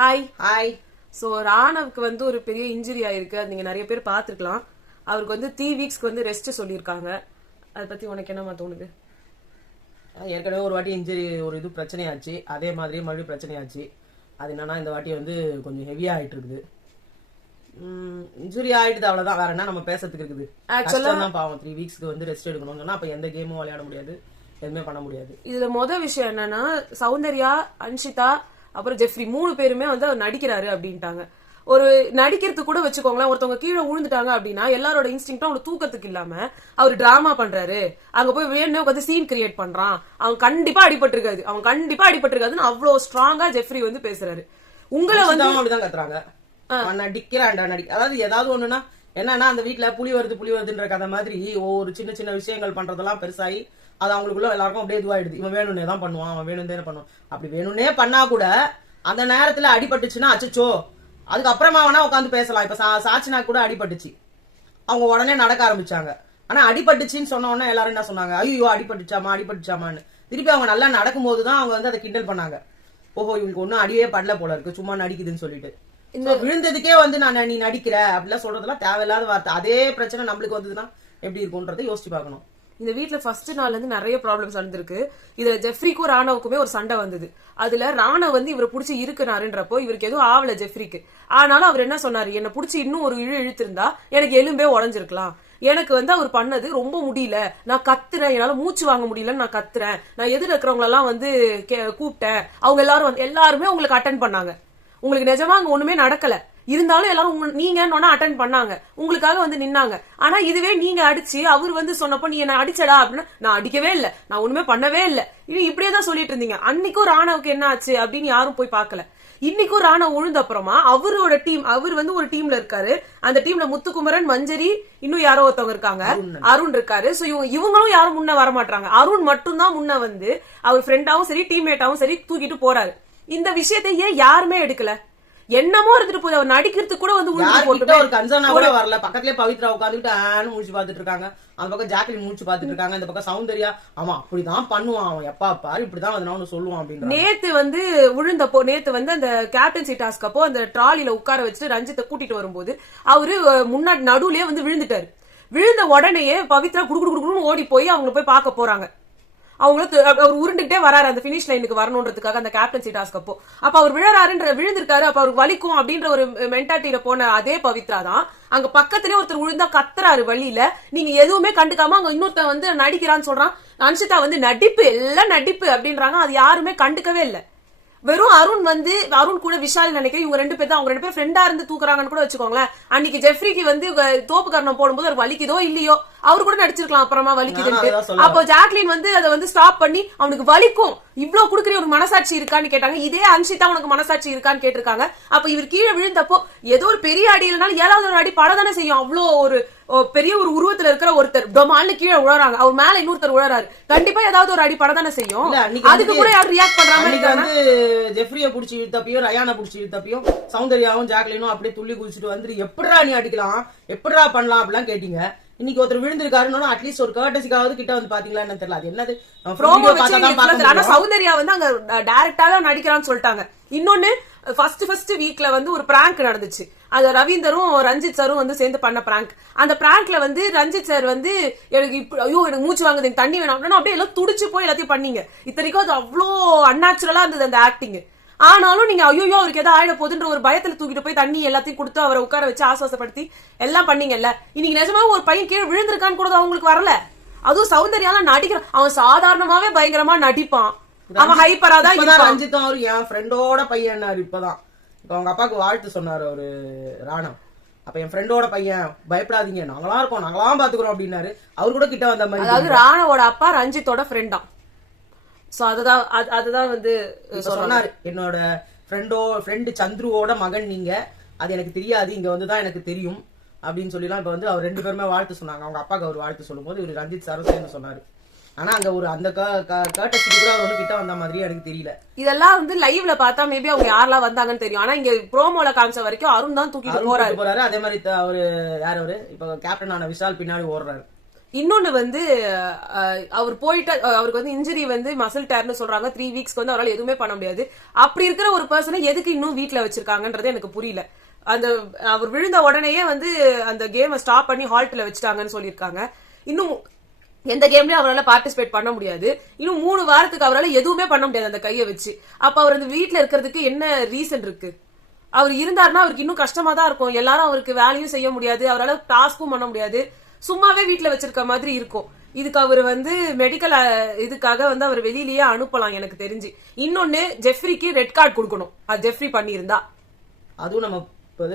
Hi. Hi. So ராணவுக்கு வந்து ஒரு பெரிய இன்ஜுரி ஆயிருக்கு. அது நீங்க நிறைய பேர் பார்த்துருக்கலாம். அவருக்கு வந்து 3 வீக்ஸ்க்கு வந்து ரெஸ்ட் சொல்லியிருக்காங்க. அதை பத்தி உனக்கு என்னமா தோணுது? ஏற்கனவே ஒரு வாட்டி இன்ஜுரி ஒரு இது பிரச்சனையாச்சு, அதே மாதிரி மறுபடியும் பிரச்சனையாச்சு. அது என்னன்னா இந்த வாட்டி வந்து கொஞ்சம் ஹெவியா ஆயிட்டு இருக்குது. இன்ஜுரி ஆயிடுது, அவ்வளவுதான். வேற என்ன நம்ம பேசுறதுக்கு இருக்குது? ஆக்சுவலா பாவம் 3 வீக்ஸ்க்கு வந்து ரெஸ்ட் எடுக்கணும்னு சொன்னா அப்ப எந்த கேமும் விளையாட முடியாது, எதுவுமே பண்ண முடியாது. இதுல விஷயம் என்னன்னா, சௌந்தர்யா, அன்ஷிதா, அப்புறம் ஜெஃப்ரி 3 பேருமே வந்து அவர் நடிக்கிறாரு அப்படின்ட்டாங்க. ஒரு நடிக்கிறதுக்கு கூட வச்சுக்கோங்களேன், ஒருத்தவங்க கீழே விழுந்துட்டாங்க அப்படின்னா எல்லாரோட இன்ஸ்டிங்டும் அவங்க தூக்கத்துக்கு இல்லாம அவர் டிராமா பண்றாரு. அங்க போய் வேணும்னே உட்காந்து சீன் கிரியேட் பண்றான். அவன் கண்டிப்பா அடிபட்டிருக்காதுன்னு அவ்வளவு ஸ்ட்ராங்கா ஜெஃப்ரி வந்து பேசுறாரு. உங்களை வந்து அப்படிதான் கத்துறாங்க, நடிக்கிறான்டா அதாவது ஏதாவது ஒண்ணுன்னா என்னன்னா அந்த வீட்டுல புலி வருதுன்ற கதை மாதிரி ஒரு சின்ன சின்ன விஷயங்கள் பண்றதெல்லாம் பெருசாகி அது அவங்களுக்குள்ள எல்லாருக்கும் அப்படியே இதுவாயிடுது. இவன் வேணும்னே தான் பண்ணுவான், அவன் வேணும்னே பண்ணுவான். அப்படி வேணும்னே பண்ணா கூட அந்த நேரத்துல அடிபட்டுச்சுன்னா அச்சோ, அதுக்கப்புறமா வேணா உட்காந்து பேசலாம். இப்ப சாட்சினா கூட அடிபட்டுச்சு, அவங்க உடனே நடக்க ஆரம்பிச்சாங்க. ஆனா அடிபட்டுச்சுன்னு சொன்ன உடனே எல்லாரும் என்ன சொன்னாங்க, ஐயோ அடிபட்டுச்சாமான்னு. திருப்பி அவங்க நல்லா நடக்கும் போதுதான் அவங்க வந்து அதை கிண்டல் பண்ணாங்க. ஓஹோ இவங்களுக்கு ஒன்னும் அடியே படல போல இருக்கு, சும்மா நடிக்குதுன்னு சொல்லிட்டு. இந்த விழுந்ததுக்கே வந்து நீ நடிக்கிற அப்படிலாம் சொல்றதெல்லாம் தேவையில்லாத வார்த்தை. அதே பிரச்சனை நம்மளுக்கு வந்ததுன்னா எப்படி இருக்கும்ன்றதை யோசிச்சு பார்க்கணும். இந்த வீட்டுல ஃபர்ஸ்ட் நாள்ல இருந்து நிறைய ப்ராப்ளம்ஸ் நடந்திருக்கு. இதுல ஜெஃப்ரிக்கும் ராணவுக்குமே ஒரு சண்டை வந்தது. அதுல ராணவ் வந்து இவரை புடிச்சு இருக்குனாருன்றப்போ இவருக்கு எதுவும் ஆவல ஜெஃப்ரிக்கு. ஆனாலும் அவர் என்ன சொன்னாரு, என்ன புடிச்சு இன்னும் ஒரு இழுத்திருந்தா எனக்கு எலும்பே உடஞ்சிருக்கலாம். எனக்கு வந்து அவர் பண்ணது ரொம்ப முடியல, நான் கத்துறேன், என்னால மூச்சு வாங்க முடியலன்னு நான் கத்துறேன், நான் எதிர இருக்கிறவங்க எல்லாம் வந்து கூப்பிட்டேன், அவங்க எல்லாருமே உங்களுக்கு அட்டென்ட் பண்ணாங்க. உங்களுக்கு நிஜமா அங்க ஒண்ணுமே நடக்கல, இருந்தாலும் எல்லாரும் நீங்க அட்டென்ட் பண்ணாங்க, உங்களுக்காக வந்து நின்னாங்க. ஆனா இதுவே நீங்க அடிச்சு அவர் வந்து சொன்னப்போ நீ என்ன அடிச்சடா அப்படின்னா நான் அடிக்கவே இல்ல, நான் ஒண்ணுமே பண்ணவே இல்ல, இது இப்படியேதான் சொல்லிட்டு இருந்தீங்க. அன்னைக்கும் ராணவுக்கு என்ன ஆச்சு அப்படின்னு யாரும் போய் பாக்கல. இன்னைக்கும் ராணவ் விழுந்த அப்புறமா அவரோட டீம், அவர் வந்து ஒரு டீம்ல இருக்காரு. அந்த டீம்ல முத்துக்குமரன், மஞ்சரி, இன்னும் யாரோ ஒருத்தவங்க இருக்காங்க, அருண் இருக்காரு. சோ இவங்களும் யாரும் முன்ன வர மாட்டாங்க. அருண் மட்டும் தான் முன்ன வந்து அவர் ஃப்ரெண்டாவும் சரி டீம்மேட்டாவும் சரி தூக்கிட்டு போறாரு. இந்த விஷயத்தை ஏன் யாருமே எடுக்கல? என்னமோ இருந்துட்டு போய் அவர் நடிக்கிறதுக்கு கூட வந்து ஒரு கன்சர்னா கூட வரல. பக்கத்துலயே பவித்ரா உட்காந்துட்டு ஆன்னு மூச்சு பாத்துட்டு இருக்காங்க, அந்த பக்கம் ஜாக்லின் மூச்சு பாத்துட்டு இருக்காங்க, இந்த பக்கம் சௌந்தர்யா அவன் அப்படிதான் பண்ணுவான், அவன் எப்பா பாரு இப்படிதான் வந்து சொல்லுவான் அப்படின்னு. நேத்து வந்து விழுந்தப்போ, நேத்து வந்து அந்த கேப்டன்சி டாஸ்க் அப்போ அந்த ட்ராலில உட்கார வச்சுட்டு ரஞ்சித்தை கூட்டிட்டு வரும்போது அவரு முன்னாடி நடுவுலயே வந்து விழுந்துட்டாரு. விழுந்த உடனேயே பவித்ரா குடுக்குன்னு ஓடி போய் அவங்க போய் பார்க்க போறாங்க. அவர் உருண்டுகிட்டே வராரு அந்த பினிஷ் லைனுக்கு வரணும்ன்றதுக்காக அந்த கேப்டன்சி டாஸ்க் அப்போ. அப்ப அவர் விழுந்திருக்காரு, அப்ப அவருக்கு வலிக்கும் அப்படின்ற ஒரு மென்டாலிட்டியில போன அதே பவித்ரா தான் அங்க பக்கத்திலே ஒருத்தர் விழுந்தா கத்துறாரு வழியில. நீங்க எதுவுமே கண்டுக்காம அங்க இன்னொருத்தன் வந்து நடிக்கிறான்னு சொல்றான். அன்ஷிதா வந்து நடிப்பு எல்லாம் நடிப்பு அப்படின்றாங்க, அது யாருமே கண்டுக்கவே இல்லை. வெறும் அருண் கூட விஷால் நினைக்கிறேன், இவங்க 2 பேர் தான், அவங்க 2 பேர் ஃப்ரெண்டா இருந்து தூக்குறாங்கன்னு கூட வச்சுக்கோங்களேன். அன்னைக்கு ஜெஃப்ரிக்கு வந்து தோப்பு காரணம் போடும்போது அவர் வலிக்குதோ இல்லையோ அவரு கூட நடிச்சிருக்கலாம், அப்புறமா வலிக்குதுன்னு. அப்போ ஜாக்லின் வந்து அதை வந்து ஸ்டாப் பண்ணி அவனுக்கு வலிக்கும், இவ்வளவு குடுக்குற ஒரு மனசாட்சி இருக்கான்னு கேட்டாங்க. இதே அன்ஷிதா உனக்கு மனசாட்சி இருக்கான்னு கேட்டிருக்காங்க. அப்ப இவர் கீழே விழுந்தப்போ ஏதோ ஒரு பெரிய அடி இல்லைனாலும் 7வது ஒரு அடி படதானே செய்யும். அவ்வளோ ஒரு பெரிய ஒரு உருவத்துல இருக்கிற ஒருத்தர் டொமால்னு கீழே உழறாங்க, அவர் மேல இன்னொருத்தர் உழறாரு, கண்டிப்பா ஏதாவது ஒரு அடி படதானே செய்யும். அதுக்கு கூட யாரும் ரியாக்ட் பண்றாங்க. ஜெஃப்ரிய புடிச்சு இழுத்தப்பையும் ரயானா புடிச்சு இழுத்தப்பையும் சௌந்தர்யாவும் ஜாக்லினும் அப்படியே துள்ளி குதிச்சுட்டு வந்து எப்படிடா நீ அடிக்கலாம், எப்படிடா பண்ணலாம் அப்படிலாம் கேட்டீங்க. இன்னைக்கு ஒருத்தர் விழுந்திருக்காருன்னு அட்லீஸ்ட் ஒரு கர்டசிக்காவது கிட்ட வந்து பாத்தீங்களான்னு தெரியல. அது என்னது ஆனா சௌந்தர்யா வந்து அங்க டைரக்டாக நடிக்கிறான்னு சொல்லிட்டாங்க. இன்னொன்னு ஃபர்ஸ்ட் வீக்ல வந்து ஒரு பிராங்க் நடந்துச்சு, அது ரவீந்தரும் ரஞ்சித் சாரும் வந்து சேர்ந்து பண்ண பிராங்க். அந்த பிராங்க்ல வந்து ரஞ்சித் சார் வந்து எனக்கு ஐயோ எனக்கு மூச்சு வாங்குது, எனக்கு தண்ணி வேணும் அப்படின்னா அப்படியே எல்லாம் துடிச்சு போய் எல்லாத்தையும் பண்ணீங்க. இத்தனைக்கும் அது அவ்வளோ அன்நேச்சுரலா இருந்தது அந்த ஆக்டிங். ஆனாலும் நீங்க ஐயோ அவருக்கு ஏதாவது ஆயிட போகுதுன்ற ஒரு பயத்துல தூக்கிட்டு போய் தண்ணி எல்லாத்தையும் கொடுத்து அவரை உட்கார வச்சு ஆசுவாசப்படுத்தி எல்லாம் பண்ணீங்கல்ல. இன்னைக்கு நிஜமா ஒரு பையன் கீழே விழுந்திருக்கான்னு கூட அவங்களுக்கு வரல. அதுவும் சௌந்தர்யால நடிக்கிறான், அவன் சாதாரணமாவே பயங்கரமா நடிப்பான், அவன் ஹைப்பரா தான் இருப்பான். ரஞ்சித்தும் அவரு என் ஃப்ரெண்டோட பையன் இப்பதான் இப்ப அவங்க அப்பாவுக்கு வாழ்த்து சொன்னாரு அவரு ராணவ். அப்ப என் ஃப்ரெண்டோட பையன், பயப்படாதீங்க நாங்களாம் இருக்கோம், நாங்களாம் பாத்துக்கிறோம் அப்படின்னாரு. அவரு கூட கிட்ட வந்த மாதிரி. அதாவது ராணவோட அப்பா ரஞ்சித்தோட ஃப்ரெண்டா. சோ அதுதான் வந்து சொன்னாரு, என்னோட ஃப்ரெண்டு சந்துருவோட மகன் நீங்க, அது எனக்கு தெரியாது, இங்க வந்துதான் எனக்கு தெரியும் அப்படின்னு சொல்லிலாம் இப்ப வந்து அவர் 2 பேருமே வாழ்த்து சொன்னாங்க. அவங்க அப்பாவுக்கு அவர் வாழ்த்து சொல்லும் போது இவரு ரஞ்சித் சாரும் சேர்ந்து சொன்னாரு. ஆனா அங்க ஒரு அந்த கர்டசிக்கு கூட அவர் ஒண்ணு கிட்ட வந்த மாதிரி எனக்கு தெரியல. இதெல்லாம் வந்து லைவ்ல பார்த்தா மேபி அவங்க யாரெல்லாம் வந்தாங்கன்னு தெரியும். ஆனா இங்க ப்ரோமோல காமிச்ச வரைக்கும் அருண் தான் தூக்கிட்டு போறாரு. அதே மாதிரி அவரு யார் அவரு இப்ப கேப்டன் ஆன விஷால் பின்னாடி ஓடுறாரு. இன்னொன்னு வந்து அவர் போயிட்டு அவருக்கு வந்து இன்ஜுரி வந்து மசில் டேர்னு சொல்றாங்க 3 வீக்ஸ்க்கு வந்து அவரால் எதுவுமே பண்ண முடியாது. அப்படி இருக்கிற ஒரு பர்சனை எதுக்கு இன்னும் வீட்டுல வச்சிருக்காங்கன்றது எனக்கு புரியல. அந்த அவர் விழுந்த உடனேயே வந்து அந்த கேமை ஸ்டாப் பண்ணி ஹால்ட்ல வச்சுட்டாங்கன்னு சொல்லியிருக்காங்க. இன்னும் எந்த கேம்லயும் அவரால் பார்ட்டிசிபேட் பண்ண முடியாது. இன்னும் 3 வாரத்துக்கு அவரால் எதுவுமே பண்ண முடியாது அந்த கையை வச்சு. அப்ப அவர் அந்த வீட்டுல இருக்கிறதுக்கு என்ன ரீசன் இருக்கு? அவர் இருந்தாருன்னா அவருக்கு இன்னும் கஷ்டமா தான் இருக்கும். எல்லாரும் அவருக்கு வேலையும் செய்ய முடியாது, அவரால் டாஸ்க்கும் பண்ண முடியாது, சும்மாவே வீட்டுல வச்சிருக்க மாதிரி இருக்கும். இதுக்கு அவர் வந்து மெடிக்கல் இதுக்காக வந்து அவர் வெளியிலேயே அனுப்பலாம் எனக்கு தெரிஞ்சு. இன்னொன்னு ஜெஃப்ரிக்கு ரெட் கார்டு கொடுக்கணும். அது ஜெஃப்ரி பண்ணியிருந்தா அதுவும் நம்ம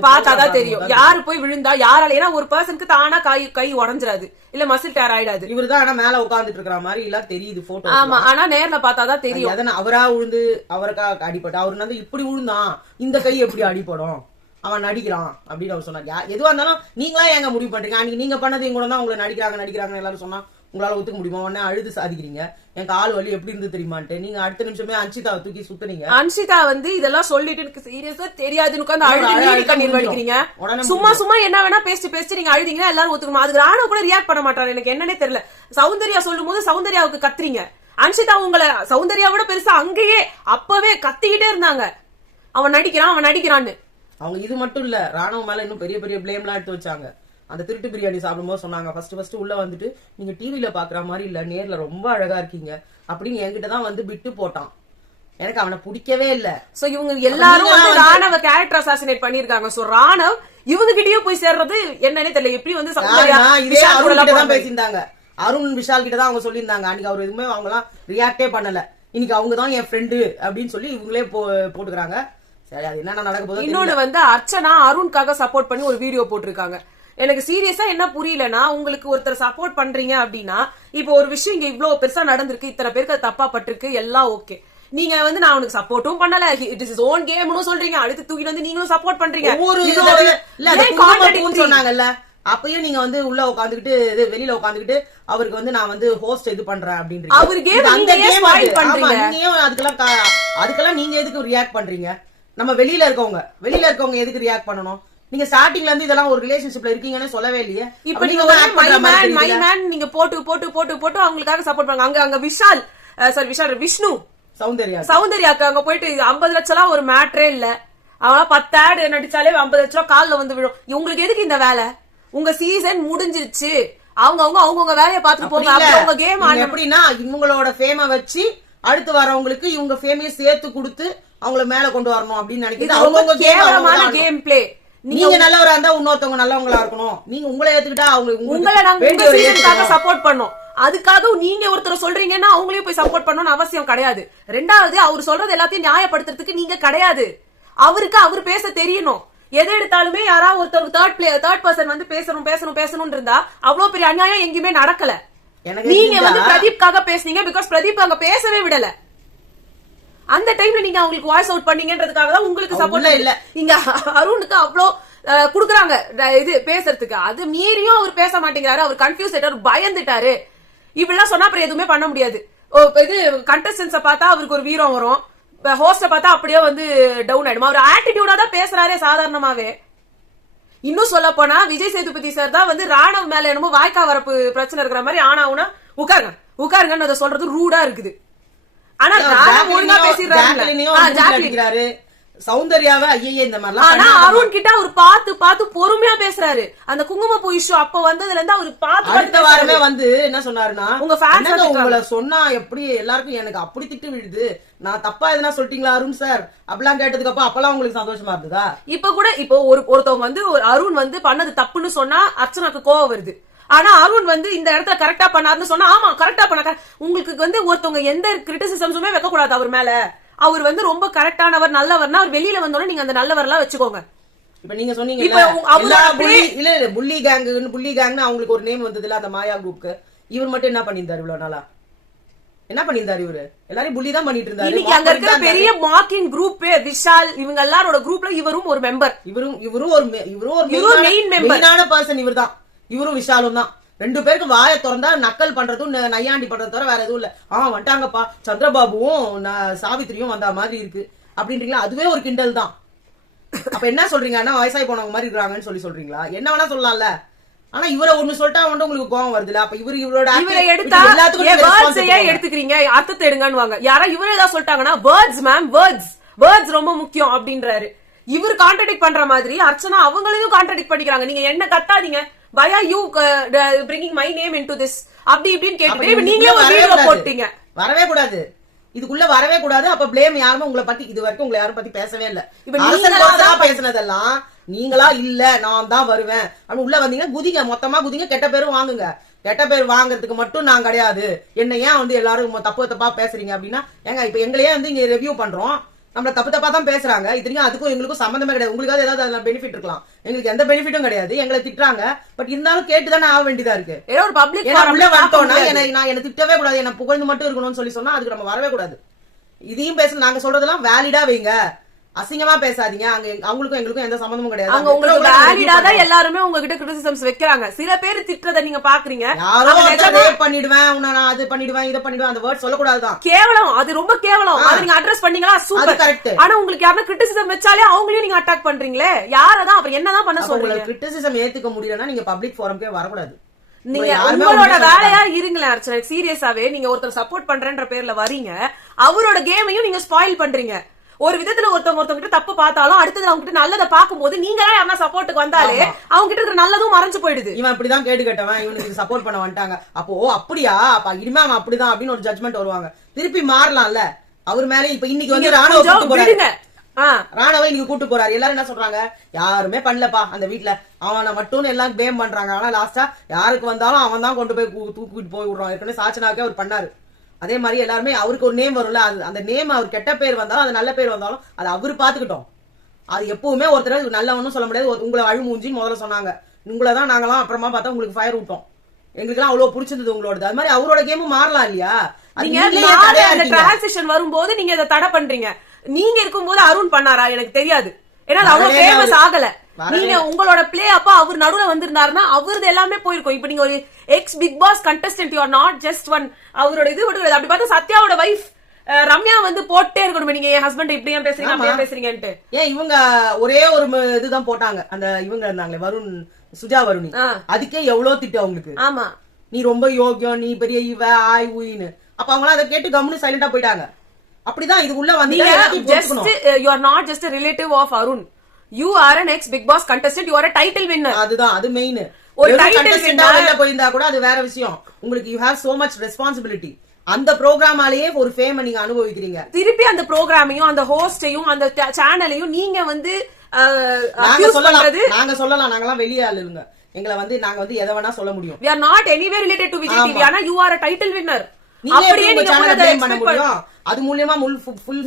பார்த்தாதான் தெரியும் யாரு போய் விழுந்தா யாரால. ஏன்னா ஒரு பர்சனுக்கு தானா கை உடஞ்சிராது, இல்ல மசில் டேர் ஆயிடாது. இவருதான் ஆனா மேல உட்கார்ந்துட்டு இருக்கிற மாதிரி எல்லாம் தெரியுது போட்டோ. ஆமா, ஆனா நேர்ல பார்த்தாதான் தெரியும். அதனால அவரா விழுந்து அவருக்கா அடிபட்டா அவரு வந்து இப்படி விழுந்தான், இந்த கை எப்படி அடிபடும், அவன் நடிக்கிறான் அப்படின்னு அவர் சொன்னார். எதுவா இருந்தாலும் நீங்களா எங்க முடிவு பண்றீங்க? அன்னைக்கு நீங்க பண்ணது கூட தான் உங்களை நடிக்கிறாங்க எல்லாரும் சொன்னா உங்களால ஒத்துக்க முடியுமா? உடனே அழுது சாதிக்கிறீங்க. என் கால் வலி எப்படி இருந்து தெரியுமான்ட்டு நீங்க அடுத்த நிமிஷமே அன்ஷிதாவை தூக்கி சுத்துனீங்க. அன்ஷிதா வந்து இதெல்லாம் சொல்லிட்டு எனக்கு சீரியஸா தெரியாதுன்னு உட்கார்ந்து அழுது கண்ணீர் வடிக்கிறீங்க. சும்மா என்ன வேணா பேசி நீங்க அழுதீங்கன்னா எல்லாரும் ஒத்துக்கணும். அதுக்கு ராணுவ கூட ரியாக்ட் பண்ண மாட்டாரு. எனக்கு என்னன்னே தெரியல. சௌந்தர்யா சொல்லும் போது சௌந்தர்யாவுக்கு கத்துறீங்க. அன்ஷிதா உங்களை சௌந்தர்யாவோட பெருசா அங்கேயே அப்பவே கத்திக்கிட்டே இருந்தாங்க, அவன் நடிக்கிறான்னு. அவங்க இது மட்டும் இல்ல, ராணுவ மேல இன்னும் பெரிய பெரிய பிளேம் எல்லாம் எடுத்து வச்சாங்க. அந்த திருட்டு பிரியாணி சாப்பிடும்போது சொன்னாங்க, ஃபர்ஸ்ட் உள்ள வந்துட்டு நீங்க டிவில பாக்குற மாதிரி இல்ல, நேர்ல ரொம்ப அழகா இருக்கீங்க அப்படின்னு என்கிட்ட தான் வந்து பிட்டு போட்டான். எனக்கு அவனை பிடிக்கவே இல்ல. சோ இவங்க எல்லாரும் வந்து ராணவ கேரக்டர் அசாசினேட் பண்ணிருக்காங்க. சோ ராணவ் இவங்க கிட்டயே போய் சேர்றது என்னன்னே தெரியல. எப்படி வந்து தான் பேசியிருந்தாங்க, அருண் விஷால் கிட்ட தான் அவங்க சொல்லியிருந்தாங்க. அன்னைக்கு அவர் எதுவுமே அவங்க எல்லாம் ரியாக்டே பண்ணல. இன்னைக்கு அவங்க தான் என் ஃப்ரெண்டு அப்படின்னு சொல்லி இவங்களே போட்டுக்கிறாங்க. சரி, அது என்ன நடக்க போகுது. இன்னொன்னு வந்து அர்ச்சனா அருணுக்காக சப்போர்ட் பண்ணி ஒரு வீடியோ போட்டிருக்காங்க. எனக்கு சீரியஸா என்ன புரியலன்னா, உங்களுக்கு ஒருத்தர் சப்போர்ட் பண்றீங்க அப்படின்னா, இப்போ ஒரு விஷயம் இங்க இவ்வளவு பெருசா நடந்திருக்கு, இத்தனை பேருக்கு தப்பா பட்டிருக்கு, எல்லாம் ஓகே. நீங்க வந்து நான் உனக்கு சப்போர்ட்டும் பண்ணல, இட் இஸ் ஓன் கேம்னு சொல்றீங்க, அடுத்து தூக்கி வந்து நீங்களும் சப்போர்ட் பண்றீங்க. சொன்னாங்கல்ல அப்பயும் நீங்க வந்து உள்ள உட்காந்துக்கிட்டு வெளியில உட்காந்துக்கிட்டு அவருக்கு வந்து நான் வந்து ஹோஸ்ட் இது பண்றேன் அப்படின்னு அவரு அதுக்கெல்லாம் நீங்க எதுக்கு ரியாக்ட் பண்றீங்க? நம்ம வெளியில இருக்கவங்க எதுக்கு ரியாக்ட் பண்ணணும்? நீங்க ஸ்டார்டிங்ல இருந்து இதெல்லாம் ஒரு ரிலேஷன்ஷிப்ல இருக்கீங்கன்னு சொல்லவே இல்லையே. இப்ப நீங்க மை மேன் நீங்க போட்டு அவங்களுக்காக சப்போர்ட் பண்ணுங்க. அங்க விஷால் விஷ்ணு சௌந்தர்யாக்கு அங்க போயிட்டு 50 லட்சம் ஒரு மேட்ரே இல்ல, அவன் 10 ஆட் நடிச்சாலே 50 லட்சம் கால்ல வந்து விழும். உங்களுக்கு எதுக்கு இந்த வேலை? உங்க சீசன் முடிஞ்சிருச்சு, அவங்க வேலையை பார்த்துட்டு போங்க. உங்க கேம் எப்படின்னா இவங்களோட ஃபேம வச்சு அடுத்து வரவங்களுக்கு இவங்க ஃபேமையும் சேர்த்து கொடுத்து அவங்கள மேல கொண்டு வரணும் அப்படின்னு நினைக்கிறது அவங்க கேவலமான கேம் பிளே. நீங்க நல்லவரா இருந்தா இன்னொருத்தவங்க நல்லவங்களா இருக்கணும். நீங்க உங்களை ஏத்துக்கிட்டா உங்களை நாங்க சப்போர்ட் பண்ணோம். அதுக்காக நீங்க ஒருத்தர் சொல்றீங்கன்னா அவங்களையும் போய் சப்போர்ட் பண்ணணும்னு அவசியம் கிடையாது. ரெண்டாவது, அவர் சொல்றது எல்லாத்தையும் நியாயப்படுத்துறதுக்கு நீங்க கிடையாது. அவருக்கு அவர் பேச தெரியணும். எதை எடுத்தாலுமே யாராவது ஒருத்தர் தேர்ட் பர்சன் வந்து பேசணும் இருந்தா அவ்வளவு பெரிய அநியாயம் எங்கேயுமே நடக்கல. நீங்க வந்து பிரதீப்காக பேசுனீங்க, பிகாஸ் பிரதீப் அங்க பேசவே விடல. அந்த டைம்ல நீங்க அவங்களுக்கு வாய்ஸ் அவுட் பண்ணீங்கன்றதுக்காக தான் உங்களுக்கு சப்போர்ட் இல்ல. இங்க அருணுக்கு அவ்வளோ குடுக்குறாங்க இது பேசுறதுக்கு, அது மீறியும் அவர் பேச மாட்டேங்கிறாரு. அவர் கன்ஃபியூஸ் ஆயிட்டாரு, பயந்துட்டாரு. இப்படிலாம் சொன்னா அப்புறம் எதுவுமே பண்ண முடியாது. இது கண்டஸ்டன்ஸ பார்த்தா அவருக்கு ஒரு வீரம் வரும், ஹோஸ்ட பார்த்தா அப்படியே வந்து டவுன் ஆயிடும். அவர் ஆட்டிடியூடா தான் பேசுறாரே சாதாரணமாவே. இன்னும் சொல்ல போனா விஜய் சேதுபதி சார் தான் வந்து ராணவ் மேல என்னமோ வாய்க்கா வரப்பு பிரச்சனை இருக்கிற மாதிரி ஆனாவுனா உட்காருங்கன்னு அதை சொல்றது ரூடா இருக்குது. ஆனா ஒழுங்கா பேசிடுறாரு. சௌந்தர்யாவை ஐயே இந்த மாதிரி ஆனா அருண் கிட்ட அவர் பார்த்து பொறுமையா பேசுறாரு. அந்த குங்குமப்பூ இஷ்யூ அப்ப வந்ததுல இருந்து அவரு அடுத்த வாரமே வந்து என்ன சொன்னாருன்னா, உங்க ஃபேன்ஸ் உங்களை சொன்னா எப்படி எல்லாருக்கும் எனக்கு அப்படி திட்டு விழுது, நான் தப்பா எதுனா சொல்லிட்டீங்களா அருண் சார் அப்படிலாம் கேட்டதுக்கு அப்பெல்லாம் உங்களுக்கு சந்தோஷமா இருந்ததா? இப்ப கூட இப்போ ஒருத்தவங்க வந்து அருண் வந்து பண்ணது தப்புன்னு சொன்னா அர்ச்சனாக்கு கோவம் வருது. ஆனா அருண் வந்து இந்த இடத்துல கரெக்டா பண்ணாருன்னு சொன்னா ஆமா கரெக்டா பண்ண. உங்களுக்கு வந்து ஒருத்தவங்க எந்த கிரிட்டிசிசம்ஸுமே வைக்க கூடாது அவர் மேல. அவர் வந்து ரொம்ப கரெக்டானவர், நல்லவர்னா அவர் வெளியில வந்தோட நீங்க அந்த நல்லவர்லாம் வச்சுக்கோங்க. இப்ப நீங்க சொன்னீங்க புள்ளி கேங்னு அவங்களுக்கு ஒரு நேம் வந்தது இல்ல அந்த மாயா குரூப்க்கு. இவர் மட்டும் என்ன பண்ணிருந்தாரு இவ்வளவு நாளா? என்ன பண்ணிருந்தாரு இவரு? எல்லாரும் புள்ளி தான் பண்ணிட்டு இருந்தாரு. இன்னைக்கு அங்க இருக்கிற பெரிய மார்க்கிங் குரூப் விஷால் இவங்க எல்லாரோட குரூப்ல இவரும் ஒரு மெம்பர். இவரும் ஒரு மெயின் மெம்பரான பர்சன் இவர்தான். இவரும் விஷாலும் தான். 2 பேருக்கு வாயை திறந்தா நக்கல் பண்றதும் நையாண்டி பண்றது தவிர வேற எதுவும் இல்ல. வந்துட்டாங்கப்பா சந்திரபாபுவும் சாவித்திரியும் வந்த மாதிரி இருக்கு அப்படின்றீங்களா? அதுவே ஒரு கிண்டல் தான். அப்ப என்ன சொல்றீங்க? வயசாகி போனவங்க மாதிரி இருக்காங்கன்னு சொல்றீங்களா? என்ன வேணா சொல்லலாம்ல. ஆனா இவரை ஒண்ணு சொல்லிட்டா வந்து உங்களுக்கு கோவம் வருதுல. அப்ப இவரோட இவரை எடுத்தா எடுத்துக்கிறீங்க, அர்த்தத்தை எடுங்கன்னு யாரா இவரே ஏதாவது சொல்லிட்டாங்கன்னா வேர்ட்ஸ் மேம், வேர்ட்ஸ் ரொம்ப முக்கியம் அப்படின்றாரு. இவர் கான்ட்ராடிக்ட் பண்ற மாதிரி அர்ச்சனா அவங்களையும் கான்ட்ராடிக்ட் பண்ணிக்கிறாங்க. நீங்க என்ன கத்தாதீங்க, why are you bringing my name into this அப்படி இப்படின்னு கேட்டுட்டு நீங்களே ஒரு வீடியோ போட்டீங்க. வரவே கூடாது, இதுக்குள்ள வரவே கூடாது. அப்ப பிளேம் யாருமே உங்களை பத்தி இது வரைக்கும் உங்களை யாரும் பத்தி பேசவே இல்ல. இப்ப நீங்களா பேசினதெல்லாம் நீங்களா இல்ல நான் தான் வருவேன் அப்படின்னு உள்ள வந்தீங்க, குதிங்க, மொத்தமா குதிங்க, கெட்ட பேரும் வாங்குங்க. கெட்ட பேர் வாங்குறதுக்கு மட்டும் நான் கிடையாது. என்ன ஏன் வந்து எல்லாரும் தப்பா பேசுறீங்க அப்படின்னா, ஏங்க இப்ப எங்களையே வந்து இங்க ரிவ்யூ பண்றோம், நம்மள தப்பா தான் பேசுறாங்க, இத்தனைக்கும் அதுக்கும் எங்களுக்கும் சம்பந்தமே கிடையாது. உங்களுக்கு ஏதாவது அதுல பெனிஃபிட் இருக்கலாம், எங்களுக்கு எந்த பெனிஃபிட்டும் கிடையாது. எங்களை திட்டுறாங்க, பட் இருந்தாலும் கேட்டுதானே ஆக வேண்டியதா இருக்கு. ஒரு பப்ளிக் உள்ள வந்துட்டோம்னா என்ன திட்டவே கூடாது, என்ன புகழ்ந்து மட்டும் இருக்கணும்னு சொன்னா அதுக்கு நம்ம வரவே கூடாது. இதையும் பேச நாங்க சொல்றதெல்லாம் வேலிடா வைங்க, அசிங்கமா பேசாதீங்க. அவங்களுக்கும் எங்களுக்கும் எந்த சம்பந்தமும் கிடையாது. அவங்க உங்களுக்கு வேலிடா தான் எல்லாருமே உங்ககிட்ட கிரிட்டிசிசம்ஸ் வைக்கிறாங்க. சில பேர் திட்டறத நீங்க பாக்குறீங்க, யாரோ ரேப் பண்ணிடுவேன், நான் அது பண்ணிடுவேன், இத பண்ணிடுவேன், அந்த வேர்ட் சொல்ல கூடாதுதான். கேவலம், அது ரொம்ப கேவலம். அத நீங்க அட்ரஸ் பண்ணீங்களா சூப்பர், கரெக்ட். ஆனா உங்களுக்கு யாரா கிரிட்டிசிசம் வச்சாலே அவங்களையும் நீங்க அட்டாக் பண்றீங்களே, யாரதான் அப்புறம் என்னதான் பண்ண சொல்றீங்க? கிரிட்டிசிசம் ஏத்துக்க முடியலன்னா நீங்க பப்ளிக் ஃபோரம்க்கே வரக்கூடாது. நீங்க உங்களோட வேலையா இருங்களேன் அர்ச்சனா. சீரியஸாவே நீங்க ஒருத்தர் சப்போர்ட் பண்றேன்ற பேர்ல வரீங்க, அவரோட கேமையும் நீங்க ஸ்பாயில் பண்றீங்க. ஒரு விதத்துல ஒருத்தவங்க கிட்ட தப்பு பார்த்தாலும் அடுத்தது அவங்க கிட்ட நல்லதை பார்க்கும்போது நீங்க யாரா சப்போர்ட்டுக்கு வந்தாலே அவங்க கிட்ட இருக்கிற நல்லதும் மறைஞ்சு போயிடுது. இவன் இப்படிதான் கேட்டு கேட்டவன், இவனுக்கு சப்போர்ட் பண்ண வந்துட்டாங்க, அப்போ அப்படியா, அப்ப இனிமே அவன் அப்படிதான் அப்படின்னு ஒரு ஜட்மெண்ட் வருவாங்க. திருப்பி மாறலாம்ல அவர் மேல. இப்ப இன்னைக்கு வந்து ராணுவ இன்னைக்கு கூட்டு போறாரு, எல்லாரும் என்ன சொல்றாங்க, யாருமே பண்ணலப்பா அந்த வீட்டுல, அவனை மட்டும் எல்லாம் பேம் பண்றாங்க. ஆனா லாஸ்டா யாருக்கு வந்தாலும் அவன் தான் கொண்டு போய் தூக்கிட்டு போய் விடுறான். ஏற்கனவே சாச்சனாக்கே அவர் பண்ணாரு. அதே மாதிரி எல்லாருமே அவருக்கு ஒரு நேம் வரும்ல, அந்த நேம் அவர் கெட்ட பேர் வந்தாலும் அது நல்ல பேர் வந்தாலும் அது அவரு பாத்துக்கிட்டோம். அது எப்பவுமே ஒருத்தர் நல்லவனும் சொல்ல முடியாது. உங்களை அழுமூஞ்சின்னு முதல்ல சொன்னாங்க, உங்களதான் நாங்களாம் அப்புறமா பார்த்தா உங்களுக்கு ஃபயர் விட்டோம், எங்களுக்கு எல்லாம் அவ்வளவு பிடிச்சிருந்தது உங்களோட. அது மாதிரி அவரோட கேமும் மாறலாம் இல்லையா? நீங்க டிரான்சிஷன் வரும்போது நீங்க இதை தடை பண்றீங்க. நீங்க இருக்கும்போது அருண் பண்ணாரா எனக்கு தெரியாது, ஏன்னா அது அவ்வளவு ஃபேமஸ் ஆகல. நீங்க உங்களோட பிளே அப்ப அவர் நடுவுல வந்திருந்தாருன்னா அவரது எல்லாமே போயிருக்கும். இப்ப நீங்க ஒரு ex big boss contestant, you are not just one. அவரோட இது மட்டும் அப்படி பார்த்தா சத்யாவோட வைஃப் ரம்யா வந்து போட்டே இருக்கணும், நீங்க என் ஹஸ்பண்ட் இப்படியா பேசுறீங்க அப்படியே பேசுறீங்கன்ட்டு. ஏன் இவங்க ஒரே ஒரு இதுதான் போட்டாங்க, அந்த இவங்க இருந்தாங்களே வருண், சுஜா வருணி, அதுக்கே எவ்வளவு திட்டு அவங்களுக்கு. ஆமா, நீ ரொம்ப யோகியம், நீ பெரிய இவ ஆய் ஊயின்னு. அப்ப அவங்க அதை கேட்டு கம்முன்னு சைலண்டா போயிட்டாங்க. அப்படிதான் இது உள்ள வந்து you are not just a relative of Arun, you are an ex Big Boss contestant, you are a title winner. அதுதான் அது மெயின். ஒரு டைட்டில் வின்னர் போயிருந்தா கூட அது வேற விஷயம். உங்களுக்கு you have so much responsibility. அந்த ப்ரோகிராமாலேயே ஒரு ஃபேம் நீங்க அனுபவிக்கிறீங்க. திருப்பி அந்த ப்ரோகிராமையும் அந்த ஹோஸ்டையும் அந்த சேனலையும் நீங்க வந்து நாங்க சொல்லலாம், நாங்கலாம் வெளியே ஆளுங்க, எங்களை வந்து நாங்க வந்து எதை வேணா சொல்ல முடியும். we are not anywhere related to Vijay TV, ஆனா you are a title winner. அப்படியே நீங்க பண்ண முடியும். அது மூலமா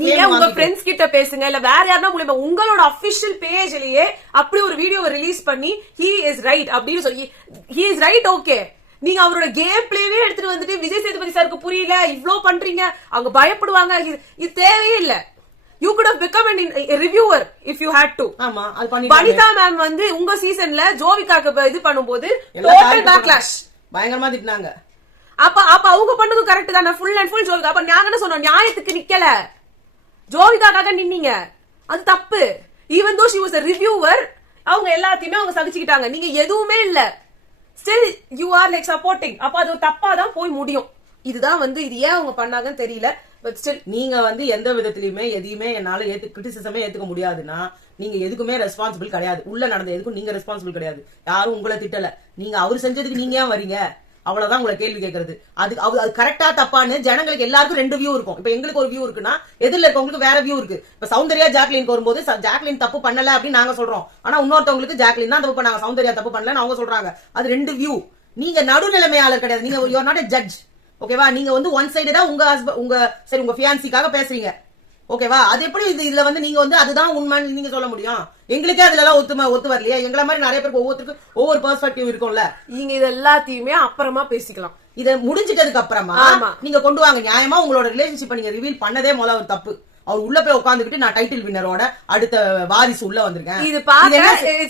நீங்க உங்க ஃப்ரெண்ட்ஸ் கிட்ட பேசுங்க, இல்ல வேற யாரா மூலமா உங்களோட அபிஷியல் பேஜ்லயே அப்படி ஒரு வீடியோவை ரிலீஸ் பண்ணி he is right அப்படின்னு சொல்லி he is right, okay. நீங்க அவரோட கேம் பிளேவே எடுத்துட்டு வந்துட்டு விஜய் சேதுபதி சாருக்கு புரியல இவ்ளோ பண்றீங்க, அவங்க பயப்படுவாங்க, இது தேவையே இல்ல. You could have become a reviewer if you had to. ஆமா, அது பண்ணி வனிதா மேம் வந்து உங்க சீசன்ல ஜோவிகாக்கு இது பண்ணும்போது டோட்டல் பேக்லாஷ் பயங்கரமா திட்டினாங்க. அப்ப அவங்க பண்ணது கரெக்ட் தானே, ஃபுல் அண்ட் ஃபுல் ஜோவிகா. அப்ப நாங்க என்ன சொன்னோம், நியாயத்துக்கு நிக்கல, ஜோவிகாக்காக நின்னீங்க, அது தப்பு. Even though she was a reviewer, அவங்க எல்லாத்தையுமே அவங்க சகிச்சுக்கிட்டாங்க, நீங்க எதுவுமே இல்ல, still you are like supporting. அப்ப அது தப்பா தான் போய் முடியும். இதுதான் வந்து இது ஏன் அவங்க பண்ணாங்கன்னு தெரியல. பட் ஸ்டில் நீங்க வந்து எந்த விதத்திலயுமே எதையுமே என்னால கிரிட்டிசிசமே ஏத்துக்க முடியாதுன்னா நீங்க எதுக்குமே ரெஸ்பான்சிபிள் கிடையாது. உள்ள நடந்த எதுக்கும் நீங்க ரெஸ்பான்சிபிள் கிடையாது. யாரும் உங்களை திட்டல, நீங்க அவர் செஞ்சதுக்கு நீங்க ஏன் வரீங்க, அவ்வளவுதான் உங்களை கேள்வி கேட்கறது. அது கரெக்டா தப்பான்னு ஜனங்களுக்கு எல்லாருக்கும் ரெண்டு வியூ இருக்கும். இப்ப எங்களுக்கு ஒரு வியூ இருக்குன்னா எதிரில இருக்கவங்களுக்கு வேற வியூ இருக்கு. இப்ப சௌந்தர்யா ஜாக்லின் வரும்போது ஜாக்லின் தப்பு பண்ணல அப்படின்னு நாங்க சொல்றோம், ஆனா இன்னொருத்தவங்களுக்கு ஜாக்லின் தான் தப்பு பண்ணாங்க, சௌந்தர்யா தப்பு பண்ணலன்னு அவங்க சொல்றாங்க. அது ரெண்டு வியூ. நீங்க நடுநிலைமையாளர் கிடையாது, நீங்க you are not a judge, ஓகேவா? நீங்க வந்து ஒன் சைடா உங்க ஃபியான்சிக்காக பேசுறீங்க, ஓகேவா? அது எப்படி இதுல வந்து நீங்க வந்து அதுதான் உண்மைன்னு நீங்க சொல்ல முடியும்? எங்களுக்கே அதுல எல்லாம் ஒத்து வரலையா? எங்களை மாதிரி நிறைய பேருக்கு ஒவ்வொருத்தருக்கும் ஒவ்வொரு பெர்ஸ்பெக்டிவ் இருக்கும்ல. நீங்க இது எல்லாத்தையுமே அப்புறமா பேசிக்கலாம். இத முடிஞ்சிட்டதுக்கு அப்புறமா நீங்க கொண்டு வாங்க நியாயமா. உங்களோட ரிலேஷன்ஷிப் நீங்க ரிவீல் பண்ணதே முதல்ல ஒரு தப்பு. அவர் உள்ள போய் உட்காந்துக்கிட்டு நான் டைட்டில் வின்னரோட அடுத்த வாரிசு உள்ள வந்திருக்கேன்,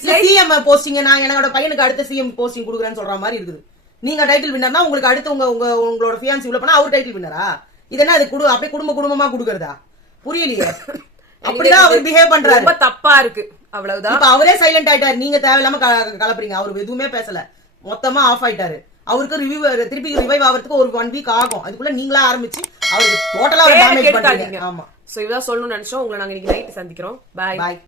சிஎம் போஸ்டிங், நான் என்னோட பையனுக்கு அடுத்த சிஎம் போஸ்டிங் கொடுக்குறேன்னு சொல்ற மாதிரி இருக்குது. நீங்க டைட்டில் வின்னர்னா உங்களுக்கு அடுத்து உங்களோட ஃபியான்சி உள்ள போனா அவர் டைட்டில் வின்னரா? இது என்ன, அது அப்படியே குடும்பமா கொடுக்கறதா? புரியலையே. அப்படிதான் அவர் பிஹேவ் பண்றாரு, ரொம்ப தப்பா இருக்கு, அவ்வளவுதான். இப்ப அவரே சைலண்ட் ஆயிட்டாரு, நீங்க தேவையில்லாம கலப்புறீங்க. அவர் எதுவுமே பேசல, மொத்தமா ஆஃப் ஆயிட்டாரு. அவருக்கு திருப்பி ரிவைவ் ஆகிறதுக்கு ஒரு 1 வீக் ஆகும். அதுக்குள்ள நீங்களா ஆரம்பிச்சு அவருக்கு டோட்டலா டேமேஜ் பண்றீங்க. ஆமா. சோ இதான் சொல்லணும்னு நினைச்சோம். உங்களை நாங்க இன்னைக்கு நைட் சந்திக்கிறோம். பாய்.